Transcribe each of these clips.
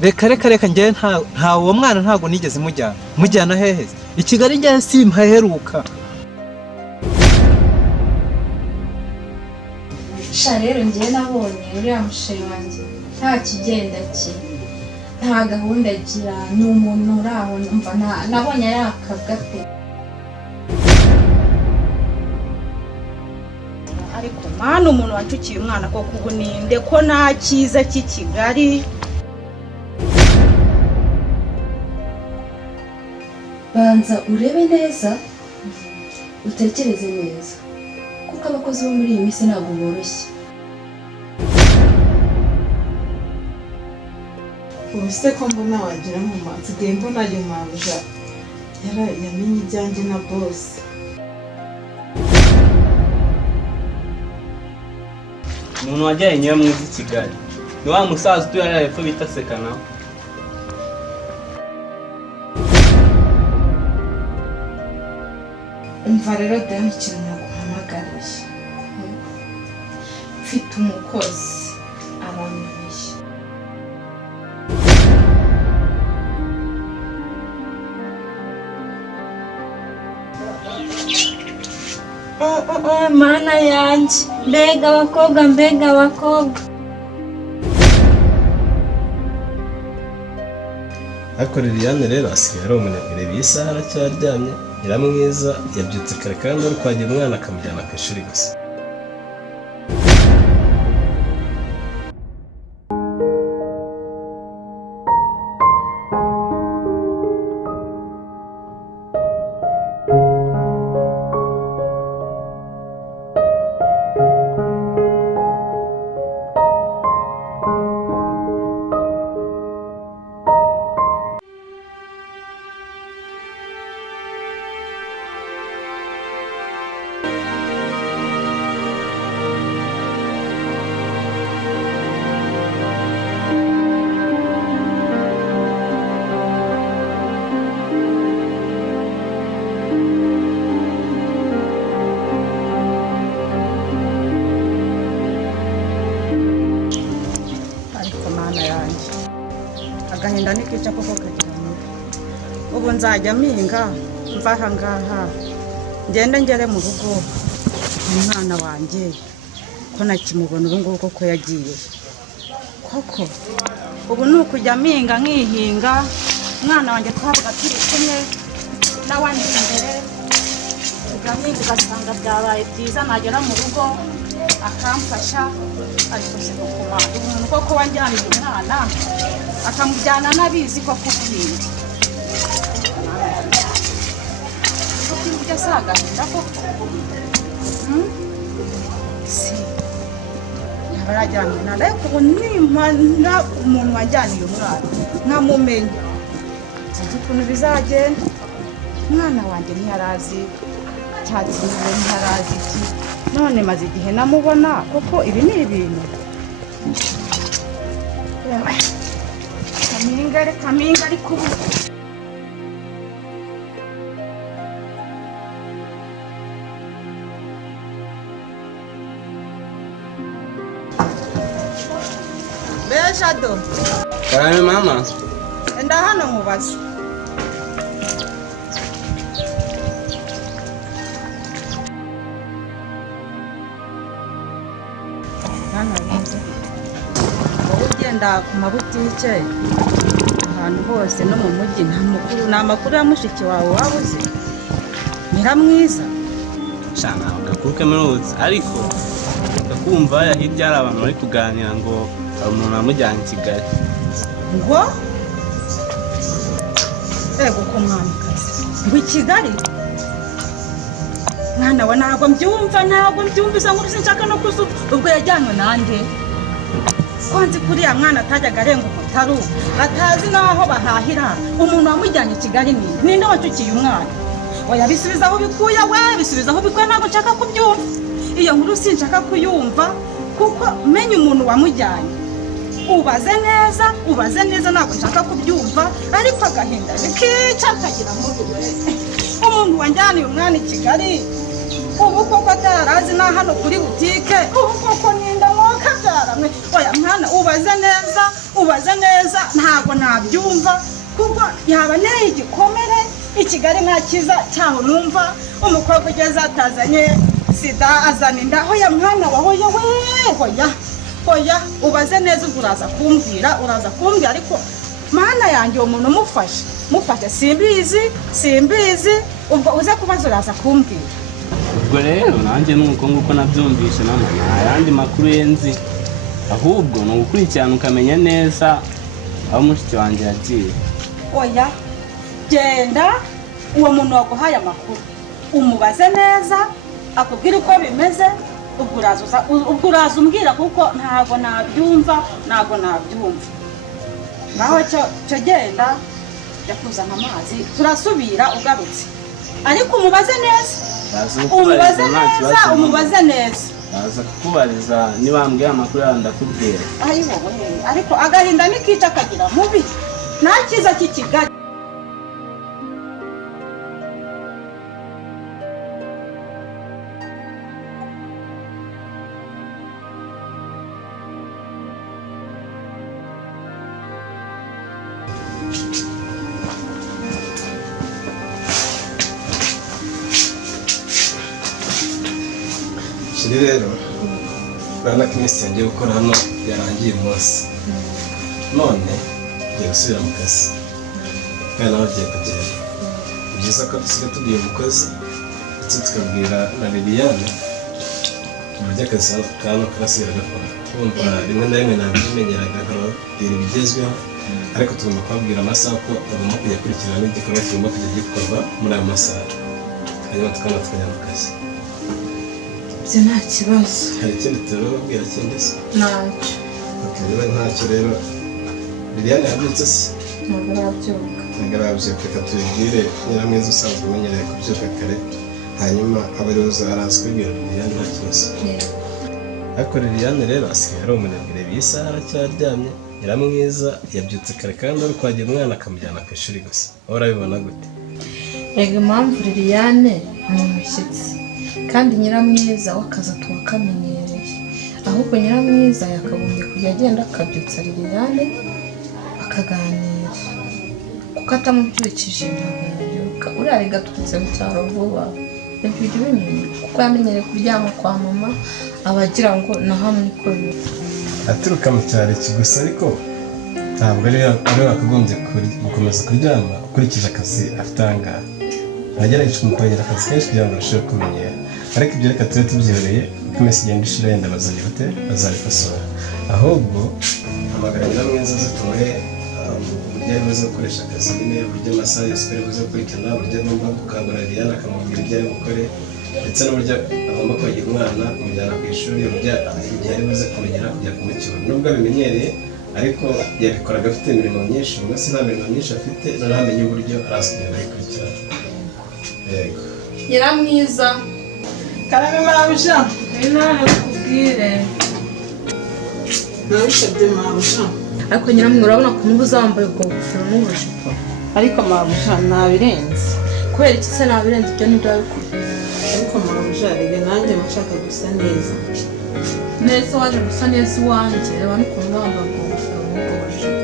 reka njye nta uwo mwana ntago nigeze mujyana hehe i Kigali njye simpaheruka. Sha rero njye nabonye uriya musheri wanjye nta kigenda nta gahunda agira, ni umuntu uraho numva nabonye yakabwa pe. ariko mana umuntu wancukiye umwana ko kubuninde ko nta cyiza cy'Ikigali. Banza urebe neza utekereze neza kuko abakozi bo muri iyi minsi ntabwo boroshye. ubuse ko mbona wagira mu mazi nsigaye mbona ayo mabuja yamenye ibyanjye na boss. umuntu wajyanye niyo mwiza i Kigali ni wa musaza utuye hariya hepfo bita Sekana. Umva rero dore ikintu naguhamagariye, mfite umukozi aramenye. Mana yanjye, mbega abakobwa. ariko Liliane rero asigaye ari umunebwe. Reba iyi saha aracyaryamye, Nyiramwiza yabyutse kare kandi ari kwagira umwana akamujyana ku ishuri gusa. agahinda nikica koko kagira mubi. Ubu nzajya mpinga mva aha ngaha ngere mu rugo umwana wanjye ko nakimubona ubu ngubu koko yagiye koko. Ubu ni ukujya mpinga nkihinga umwana wanjye twavuga turi kumwe n'abandi imbere tugahinga ugasanga byabaye byiza nagera mu rugo akamfasha. ariko se koko umuntu koko wanjyaniye umwana akamujyana n'abizi ko kuguhinga kuko ibyo sagahinda koko si barajyana ariko ubu nimpana umuntu wajyaniye umwana nkamumenya sinzi ukuntu bizagenda. Umwana wanjye ntiyarazi cyatsi ntiyarazi iki none maze igihe namubona koko ibi ni ibintu kaminga ariko ubu Bejado Karame mama. Enda hano mubaze. Ugenda ku mabutike ahantu hose no mu mujyi nta makuru ya mushiki wawe wabuze Nyiramwiza. Shana ugakuke murutse ariko ndakumva hirya hari abantu bari kuganira ngo hari umuntu wamujyanye i Kigali. Ngo ego ko mwamikazi ngo i Kigali mwana we ntabwo mbyumvise ngo sinshaka no kuzuba ubwo yajyanywe nande konzi kuriya mwana atajyaga arenga umutaru atazi naho bahahira. Umuntu wamujyanye i Kigali ninde wacukiye umwana? Oya bisubizaho bikuye we bisubizaho bikuye ntabwo nshaka kubyumva iyo nkuru sinshaka kuyumva kuko menya umuntu wamujyanye ubaze neza ntabwo nshaka kubyumva ariko agahinda bikica akagira mubi we. Umuntu wanjyaniye umwana i Kigali ubu koko atarazi na hano kuri butike ubu koko ninda mwoka byaramwe. Oya mana ubaze neza ntabwo nabyumva kuko yaba neye igikomere i Kigali nta kiza cyaho numva umukobwa ugeze atazanye sida azana inda hoya mwana wa hoya we hoya ubaze neza uraza kumbwira ariko mana yanjye uwo muntu mufashe simbizi ubwo uze kubaza uraza kumbwira. Ubwo rero nanjye nuko nguko nabyumvishe namo nta yandi makuru yenzi ahubwo ni ugukurikirana ukamenya neza aho mushiki wanjye yagiye. Oya genda uwo muntu waguhaye amakuru umubaze neza akubwira uko bimeze ubwo uraza umbwira kuko ntabwo nabyumva naho cyo genda jya kuzana amazi turasubira ugarutse ariko umubaze neza baza kukubariza nibambwiye amakuru yawe ndakubwira. Ariko agahinda nikica kagira mubi nta cyiza cy'Ikigali. Shiri rero urabona ko iminsi yanjye gukora hano yarangiye umunsi none ngiye gusubira mu kazi kandi nawe agiye kugenda. Ni byiza ko dusiga tubwiye umukozi ndetse tukabwira na Liliane uburyo akazi kano karasigaye gakora. Kumva rimwe na rimwe nabyimenyeraga nkababwira ibigezweho ariko tugomba kubabwira amasaha ko bagomba kujya kurikirana n'igikorwa kigomba kujya gikorwa muri ayo masaha hanyuma tukajya mu kazi. Ibyo nta kibazo. Hari ikindi turababwira kindi se? Ntacyo. Niba ntacyo rero Liliane yabyutse se? Ntabwo arabyuka. Reka tubibwire Nyiramwiza usanzwe umenyereye kubyuka kare hanyuma abayobozi araza kubibwira Liliane nta kibazo. Ariko Liliane rero asigaye ari umunebwe isaha aracyaryamye. Nyiramwiza yabyutse kare kandi ari kwagira umwana akamujyana ku ishuri gusa. Wowe urabibona gute? Yego impamvu Liliane ni umushyitsi kandi Nyiramwiza w'akazi tuwakamenyereye ahubwo Nyiramwiza yakagombye kujya agenda akabyutsa Liliane akaganira kuko atamubyukije ntabwo yabyuka. Uriya rega aturutse mu cyaro vuba ibyo ujya ubimenya kuko yamenyereye kuryama kwa mama abagira ngo na hamwe niko biba. Aturuka mu cyaro iki gusa ariko ntabwo ari wakagombye gukomeza kuryama ukurikije akazi afite aha ngaha. Nagerageje kumukongera akazi kenshi kugira ngo arusheho kumenyera ariko ibyo reka tube tubyihoreye uko iminsi igenda ishira yenda bazabikosora. Ahubwo hamagara Nyiramwiza aze tumuhe uburyo ari buze gukoresha akazi nyine uburyo amasaha yose ari buze gukurikirana uburyo agomba gukangurira Liliane akamubwira ibyo ari bukore ndetse n'uburyo agomba kwegera umwana kumujyana ku ishuri uburyo igihe ari buze kumugera kujya kumucyura. Nubwo abimenyereye ariko yabikoraga afite imirimo myinshi uyu munsi nta mirimo myinshi afite ntamenye uburyo araza kugenda ayikurikirana. Yego Nyiramwiza Karame mabuja. inama kubwire Nabisabye mabuja. ariko Nyiramwiza urabona ko n'ubu zambaye ubwo bufiro n'ubujipo Ariko mabuja nabirenze. kubera iki se nabirenze ibyo nibyo babikubwira. Ariko mabuja rege nanjye nashaka gusa neza. Neza waje gusa neza iwanjye reba n'ukuntu bambaye ubwo bufiro n'ubwo bujipo.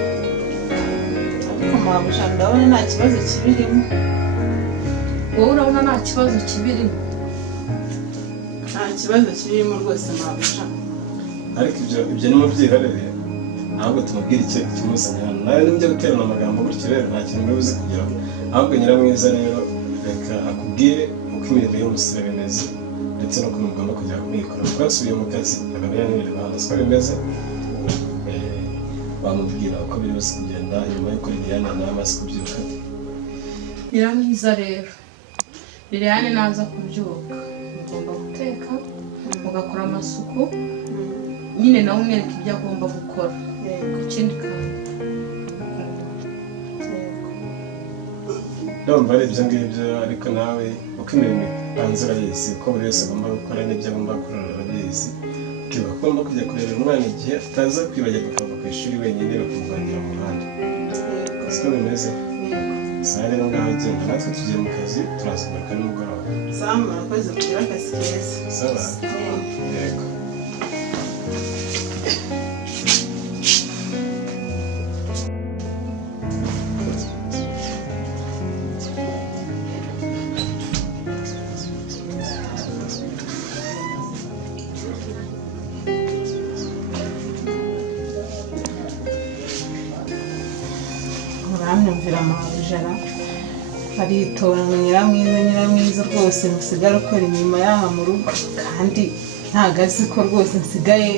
Ariko mabuja ndabona nta kibazo kibirimo. Wowe urabona nta kibazo kibirimo? Nta kibazo kirimo rwose mabuja. ariko ibyo ni mubyihorere ahubwo tumubwire icyo kimuzanye hano. Nawe nibyo guterana amagambo gutyo rero nta kintu muri buze kugeraho. Ahubwo Nyiramwiza rero reka akubwire uko imirimo y'umusore bimeze ndetse n'uko mugomba kujya kumwikora. Twasubiye mu kazi akaba yananirwa hano siko bimeze. Bamubwira uko biri buze kugenda nyuma y'uko Liliane nawe amaze kubyuka. Nyiramwiza rero Liliane naza kubyuka mugomba guteka mugakora amasuku nyine nawe umwereka ibyo agomba gukora. Ikindi kandi ndumva ari ibyo ngibyo ariko nawe uko imirimo ipanze urayizi uko buri wese agomba gukora n'ibyo agomba gukora urabizi ukibuka ko agomba kujya kureba umwana igihe ataza kwibagirwa akava ku ishuri wenyine bakamuvandira mu muhanda. Siko bimeze. Saa rero ngaho agenda natwe tugiye mu kazi turaza kugaruka nimugoroba. Sawa murakoze kugira akazi keza. Sawa. Yego. ukanyumvira amabujara aritonda ngo nyiramwiza rwose musigara ukora imirimo yaha mu rugo kandi ntago azi ko rwose nsigaye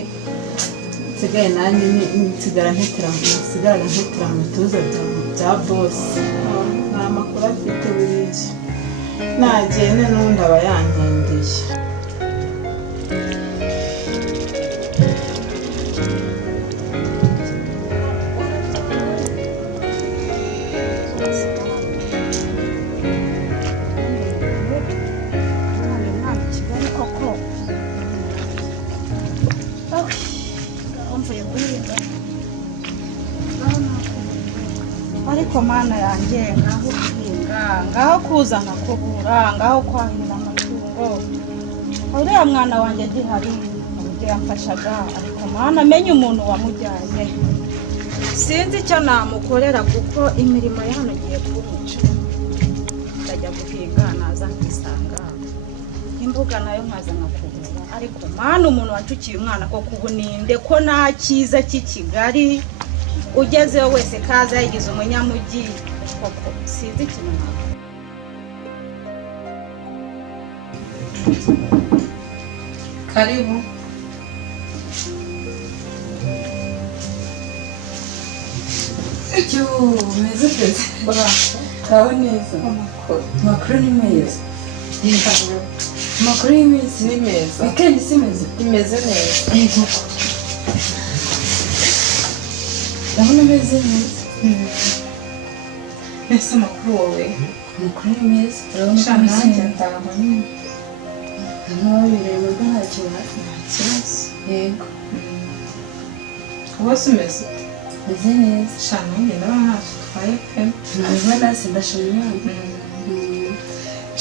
nanjye nsigara ntetera mu bituza bya bosi. Nta makuru afite buriya nagende n'ubundi aba yankendiye. ariko mana yanjye ngaho guhinga ngaho kuzana kubura ngaho kwahirira amatungo uriya mwana wanjye gihari uburyo yamfashaga ariko mana amenye umuntu wamujyanye sinzi icyo namukorera kuko imirimo ya hano igiye kunyica ndajya guhinga naza nkisanga imbuga nayo nkaza nkakubura ariko mana umuntu wancukiye umwana ko kubuninde ko nta cyiza cy'i Kigali ugezeho wese kaza yigize umunyamujyi koko sinzi ikintu nawe. Karibu. Meze pese. Kaho neza. Makuru ni meza. Makuru y'iminsi ni meza. Weekend si meza. Imeze neza. Ndabona meze neza. Ese amakuru wowe? Amakuru ni meza. Urabona ko nanjye ndaho nyine. Ntabireye mu rwo ntacyo hafi. Nta kibazo. Yego. Wose umeze? Meze neza. Sha nanjye ndabona ntacyo utwaye pe. Nabibona sindashima Imana.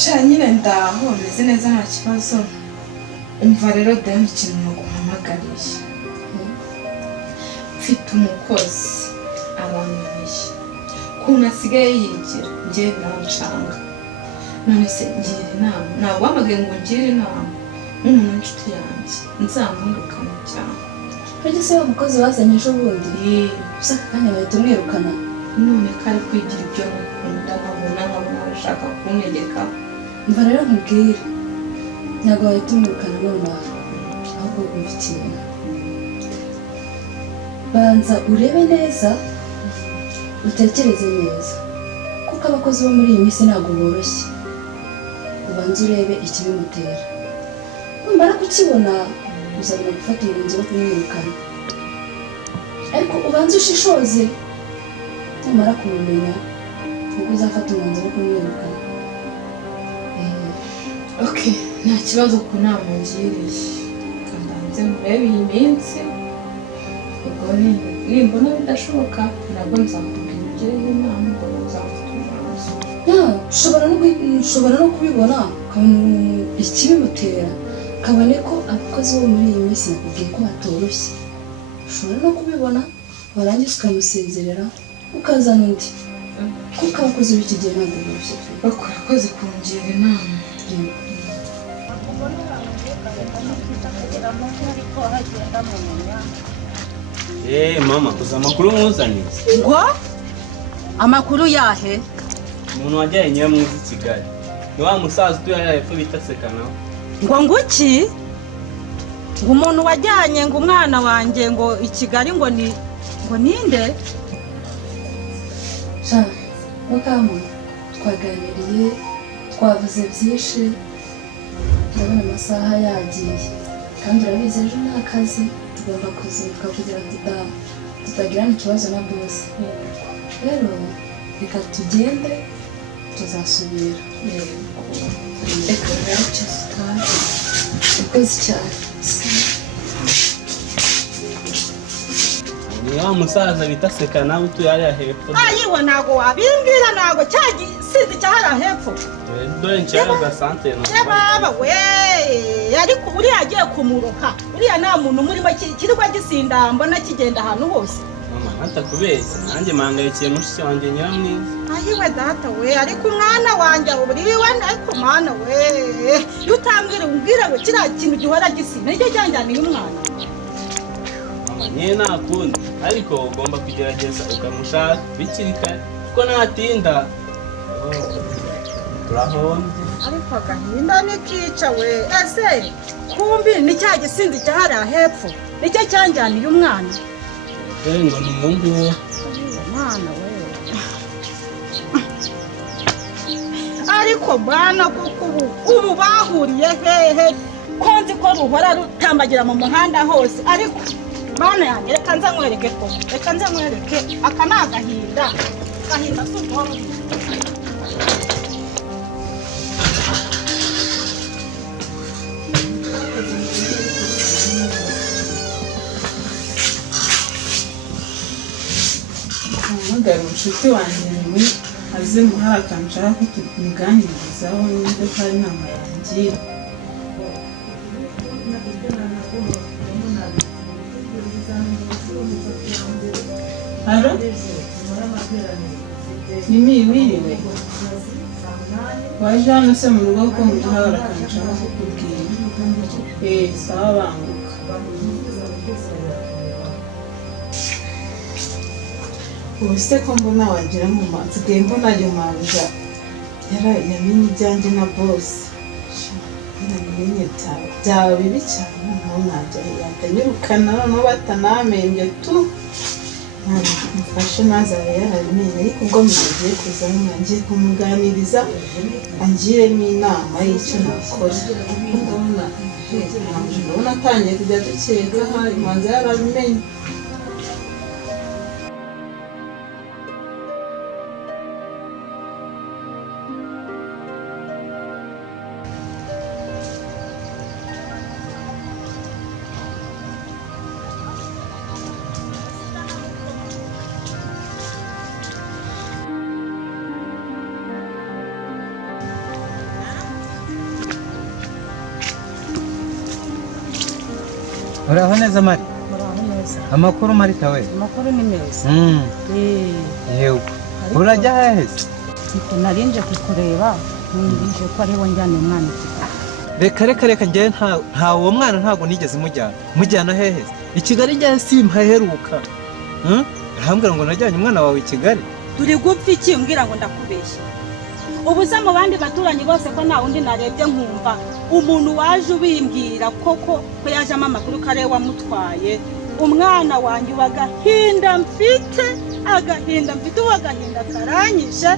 Sha nyine ndaho meze neza nta kibazo. Umva rero deni ikintu naguhamagariye. Mfite umukozi aramenyesha ukuntu asigaye yigira njye birancanga none se ngira inama ntabwo wamagaye ngo ngire inama nk'umuntu w'inshuti yanjye nzamwirukana cyane. Ujye se wa mukozi wazanye ejo bundi gusa akanya bahita umwirukana none ko ari kwigira ibyo nkunda nkabona bashaka kuntegeka. Mva rero nkubwire ntabwo bahita umwirukana nonaha ahubwo bifite ibintu banza urebe neza utekereze neza kuko abakozi bo muri iyi minsi ntabwo boroshye. Ubanza urebe ikibimutera numara kukibona uzabona gufata umwanzuro wo kumwirukana ariko ubanza ushishoze numara kumumenya ubwo uzafata umwanzuro wo kumwirukana. Okay, nta kibazo ku nama ngiriye kandanze murebe iyi minsi ubwo nimbona bidashoboka nabwo nzakubwira ugireho inama ngo nzafata umwanzuro. ushobora no kubibona ikibimutera kabone ko abakozi bo muri iyi minsi nakubwiye ko batoroshye. Ushobora no kubibona warangiza ukamusezerera ukazana undi kuko abakozi b'iki gihe ntabwo boroshye. Urakoze kungira inama. Mama uzi amakuru mwuzaniye? Ngo amakuru yahe? Umuntu wajyanye Nyiramwiza i Kigali ni wa musaza utuye hariya hepfo bita Sekana. Ngo nguki? Ngo umuntu wajyanye ngo umwana wanjye ngo i Kigali ngo ninde? Sha mukama twaganiriye twavuze byinshi ndabona amasaha yagiye kandi urabizi ejo nta kazi tugomba kuzinduka kugira ngo tutagirana ikibazo na bosi. Rero reka tugende tuzasubira. Reka rero cyose utazi Ukoze cyane. Ni wa musaza bita Sekana utuye hariya hepfo. Ayiwe ntago wabimbwira ntago cyagi sinzi cyahara hepfo. Dore nshaka gasante no. Baba we ariko uriya agiye kumuroka uriya nta muntu murimo kirwa gisinda mbona kigenda ahantu hose. Mama natakubeshya nanjye mangayikiye mushiki wanjye Nyiramwiza. Ayiwe data we ariko umwana wanjye uburiwe ariko mwana we utambwira umbwira ngo kiriya kintu gihora gisinda nicyo cyanjyaniye umwana. Mama nyine nakundi ariko ugomba kugerageza ukamushaka bikiri kare kuko natinda turahombye. ariko agahinda nikica we. Ese kumbi ni cya gisinzi cyahariya hepfo nicyo cyanjyaniye umwana. ngo ni uwo nguwo. Mwana we. Ariko bwana kuko ubu bahuriye hehe ko nzi ko ruhora rutambagira mu muhanda hose. Ariko bana yanjye reka nza nkwereke ko aka ni agahinda si ubuhoro. Hamagara inshuti wanjye muri aze hari akantu nshaka ko tumuganirizaho n'ibyo hari inama yangira. Halo? Mimi wiriwe? Waje hano se mu rugo ko hari akantu nshaka kukubwira. Sawa banguka. Ubuse ko mbona wagira mu nsigaye mbona ayo manja yamenye ibyanjye na bosi. Yaramenye byaba bibi cyane noneho najya yanyirukana noneho batanamembye tu. Mfashe nazaba yarabimenye ariko ubwo mugiye kuzana ngiye kumuganiriza angiremo inama y'icyo nakora. Ndabona atangiye kujya dukeka hari manza yarabimenye. Uraho neza Mari? Muraho neza. Amakuru Marita we? Amakuru ni meza. Yego. Urajya hehe? Narinje kukureba nje ko ariho njyana umwana. Reka njye nta uwo mwana ntago nigeze mujyana hehe? I Kigali njye simpaheruka. Arambwira ngo najyanye umwana wawe I Kigali. Turi gupfa iki umbwira ngo ndakubeshya. Ubuze mu bandi baturanyi bose ko nta wundi narebye nkumva umuntu waje ubimbwira koko ko yajamo amakuru kare wamutwaye umwana wanjye wagahinda mfite uwagahinda karanyishe.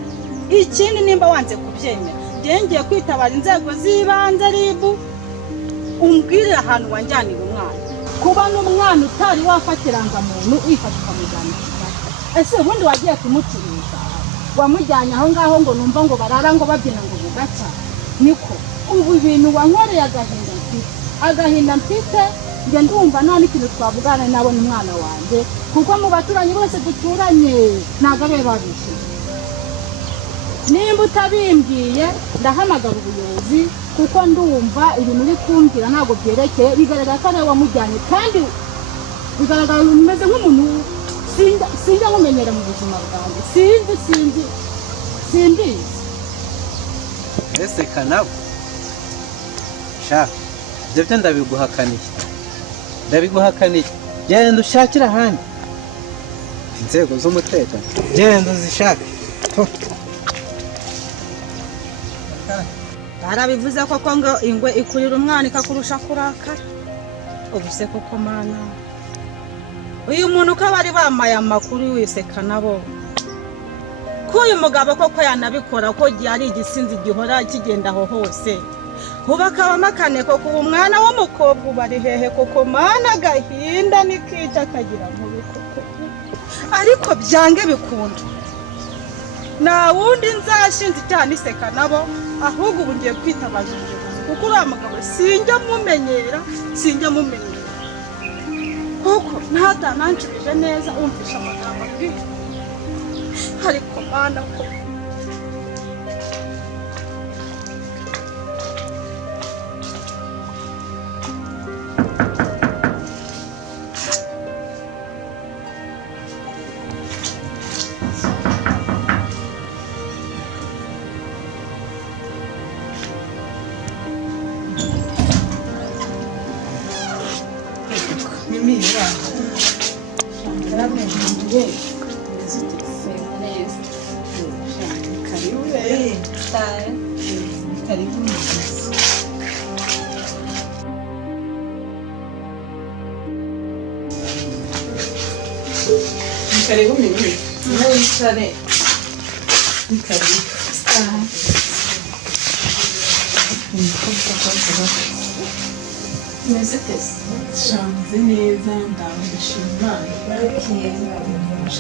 Ikindi nimba wanze kubyemera ngiye kwitabara inzego z'ibanze ribu umbwirira ahantu wanjyanira umwana. Kuba n'umwana utari wafatiranga muntu wifata ukamujyana. Ese ubundi wagiye kumucuruza wamujyanye aho ngaho ngo numva ngo barara ngo babyina ngo bugaca niko ubu ibintu wankoreye agahinda mfite njye ndumva nta n'ikintu twavugana nabona umwana wanjye kuko mu baturanyi bose duturanye ntabwo abe babishyura. Nimba utabimbwiye ndahamagara ubuyobozi kuko ndumva ibintu uri kumbwira ntabwo byerekeye. Bigaragara ko ariwe wamujyanye kandi bigaragara umeze nk'umuntu sinjya nkumenyera mu buzima bwanjye. Simbizi. Ese kanabo shaka ibyo byo ndabiguhakaniye. Genda ushakira ahandi inzego z'umutekano, genda uzishake. Barabivuze koko ngo ingwe ikurira umwana ikakurusha kurakara. Ubuse koko mana uyu muntu ko bari bamaye amakuru wiseka nabo ko uyu mugabo koko yanabikora ko ari igisinzi gihora kigenda aho hose. Ubakabamo akane koko uwo mwana w'umukobwa bari hehe koko mana agahinda nikica akagira mubi koko. Ariko byange bikunda nta wundi nzashinze cyane iseka nabo ahubwo ubu ngiye kwitabaza ubuyobozi kuko uriya mugabo sinjya mumenyera kuko ntatananshubije neza umvisha amagambo abwira. Ariko mana ko karibu mimi nawe wicare ni karibu umeze tese shanze neza ndashima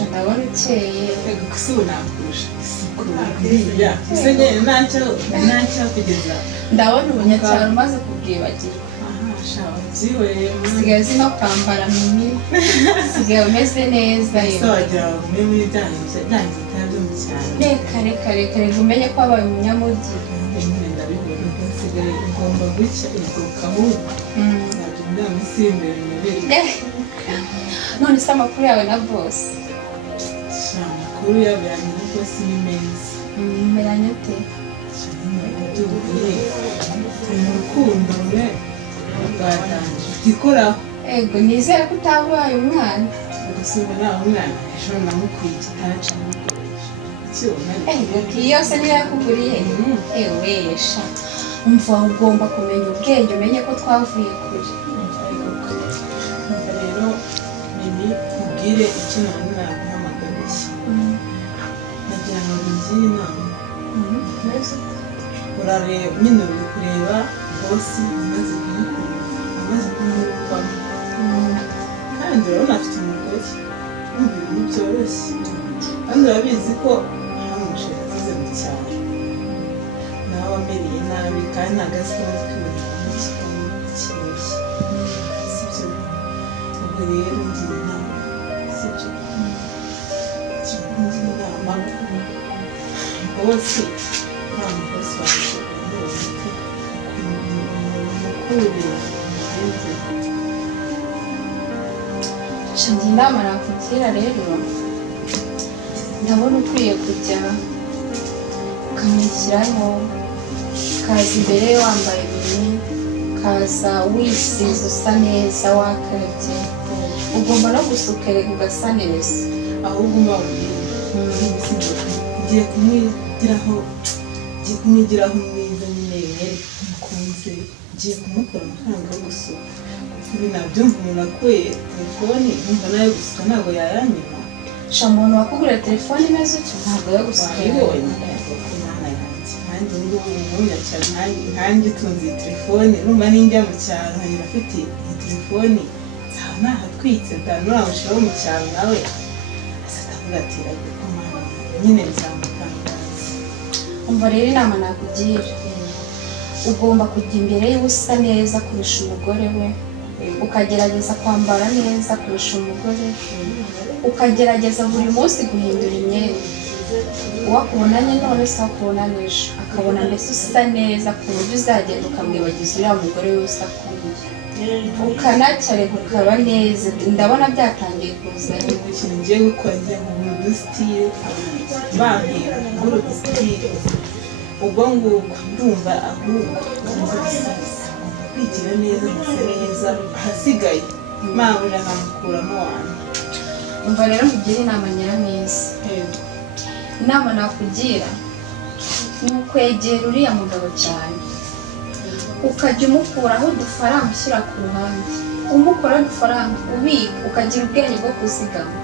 ndabona ukeye ego kusibu nakurusha isuku buriya ese nyine ntacyo kugeza ndabona ubunyacyaro umaze kubwibagirwa shawa ziwe usigaye uzi no kwambara mimi usigaye umeze neza ese wagira ngo umwe muri byangiza byo mu cyaro reka reka umenye ko wabaye umunyamujyi nyine ndabibona nsigaye ugomba gucya iguruka ahubwo ntabyo ndamutse imbere nyobere none se amakuru yawe na boss amakuru yawe yanjye na boss ni meza meranye ute tugiye turi mu rukundo rwe rwatangiye gikoraho ego nizere ko utabaye umwana gusubira nawe umwana ejo namukwiye igitaca iyi yose niyo yakuguriye wesha umva ugomba kumenya ubwenge umenye ko twavuye kure rero mimi ubwire icyo nari naguhamagariye nagira ngo ngire inama urareba nyine uri kureba bosi amaze kumwumvamo kandi urabona afite umugore wumva ibintu byoroshye kandi urabizi ko nta muceri azize mu cyaro nawe amereye nabi kandi ntabwo azi ikibazo cy'ibintu kigoye sibyo ubwo rero ngira inama sibyo ngira inama bose nta mukozi wawe shangi inama nakugira rero ndabona ukwiye kujya ukamwishyiraho ukaza imbere wambaye bimwe ukaza wisize usa neza wakarabye ugomba no gusukereka ugasa neza ahubwo mbabwiye ngiye kumwigiraho mwiza nyine yereka umukunzi ngiye kumukora amafaranga yo gusuka kuko ibi nabyumva umuntu akuye telefoni yumva nayo gusuka ntabwo yayanyuma sha umuntu wakugurira telefone imeze utyo ntabwo yo gusuka wayibonye imana yanjye nanjye ngubu umunya cyane nkanjye utunze iyi telefone urumva ninjya mu cyaro nkanyura afite iyi telefoni ntawe nahatwitse ntanurawushyiraho mu cyaro nawe akavuga ati ariko mana nyine bizamutangaza umva rero inama nakugira ugomba kujya imbere ye usa neza kurusha umugore we ukagerageza kwambara neza kurusha umugore ukagerageza buri munsi guhindura imyenda uwakubonanye none se wakubonana ejo akabona mbese usa neza ku buryo uzagenda ukamwibagiza uriya mugore we usa kuriya ukanacyareka ukaba neza ndabona byatangiye kuza ikintu ngiye gukora ngiye kugura udusitire bampera kugura udusitire ubwo ngubwo ndumva ahubwo kwigira neza gusa neza ahasigaye mabuja nkamukuramo wanjye umva rero nkugire inama nyiramwiza inama nakugira ni ukwegera uriya mugabo cyane ukajya umukuraho udufaranga ushyira ku ruhande umukuraho udufaranga ubika ukagira ubwenge bwo kuzigama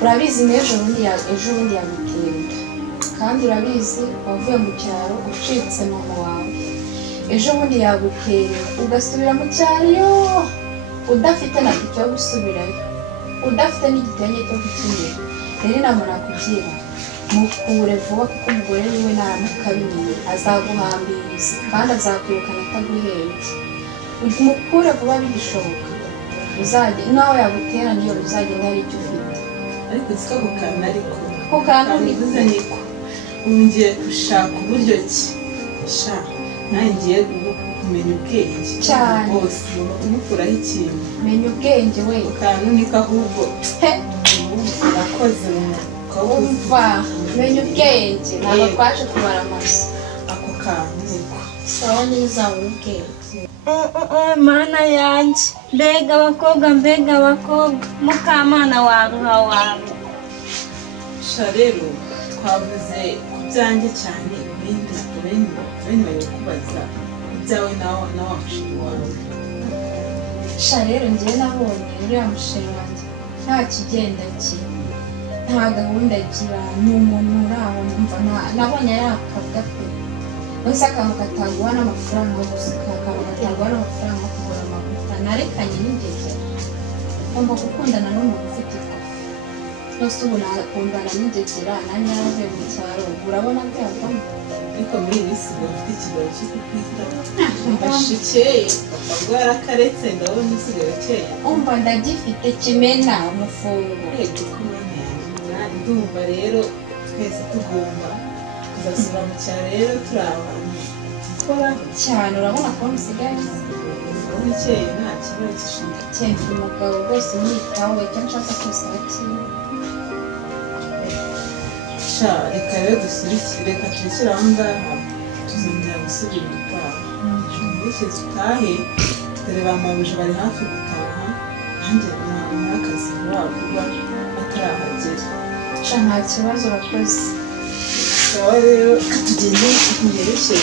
urabizi n'ejo bundi yagutera kandi urabizi wavuye mu cyaro ucitse mama wawe ejo bundi yagutera ugasubira mu cyaro udafite na gito yo gusubirayo udafite n'igitenge cyo gukenyera rero inama nakugira mukure vuba kuko umugore wiwe naramukabiriye azaguhambiriza kandi azakwirukana ataguhembye mukure vuba bigishoboka uzajya nawe yagutera niyo uzagenda hari icyo ufite ariko siko ako kantu ariko ako kantu bivuze niko ubu ngiye gushaka uburyo ki sha nanjye ngiye kumenya ubwenge cyane bose kumukuraho ikintu menya ubwenge we ako kantu niko ahubwo urakoze umva menya ubwenge ntabwo twaje kubara amaso ako kantu niko sawa nyine uzabona ubwenge mana yanjye mbega abakobwa mukamana waruha wawe sha rero twavuze ku byanjye cyane ibindi bari kubaza ibyawe nawe wamushiri wawe sha rero njyewe nabonye uriya musheri wanjye nta kigenda cye nta gahunda agira, ni umuntu uri aho numva nabonye yakabwa pe. Gusa akantu kataguha n'amafaranga yo gusuka, akantu kataguha n'amafaranga yo kugura amavuta, narekanye n'ingegera. Ugomba gukundana n'umuntu ufite ikofi. Rwose ubu nakundana n'ingegera nanjye yaravuye mu cyaro, urabona byavamo. ariko muri iyi si bafite ikigabo cyo kukwitaho mbashikeye papa yarakaretse ndabona usigaye ukeye umva ndagifite kimena umufungo. yego kubona yanjye ndumva rero twese tugomba kuzasubira mu cyaro rero turi abantu gukora cyane, urabona ko musigaye ndabona ukeye nta kibazo gishinzwe cyemva umugabo rwose mwitaho, icyo nshaka cyose arakira. sha reka rero dusubikire, reka turekere aho ngaha tuzongera gusubira ubutaha mbese utahe dore ba mabuja bari hafi gutaha nanjye nabona akazi vuba vuba batarahagera. Sha nta kibazo urakoze. Sawa rero tugende tuherekeze.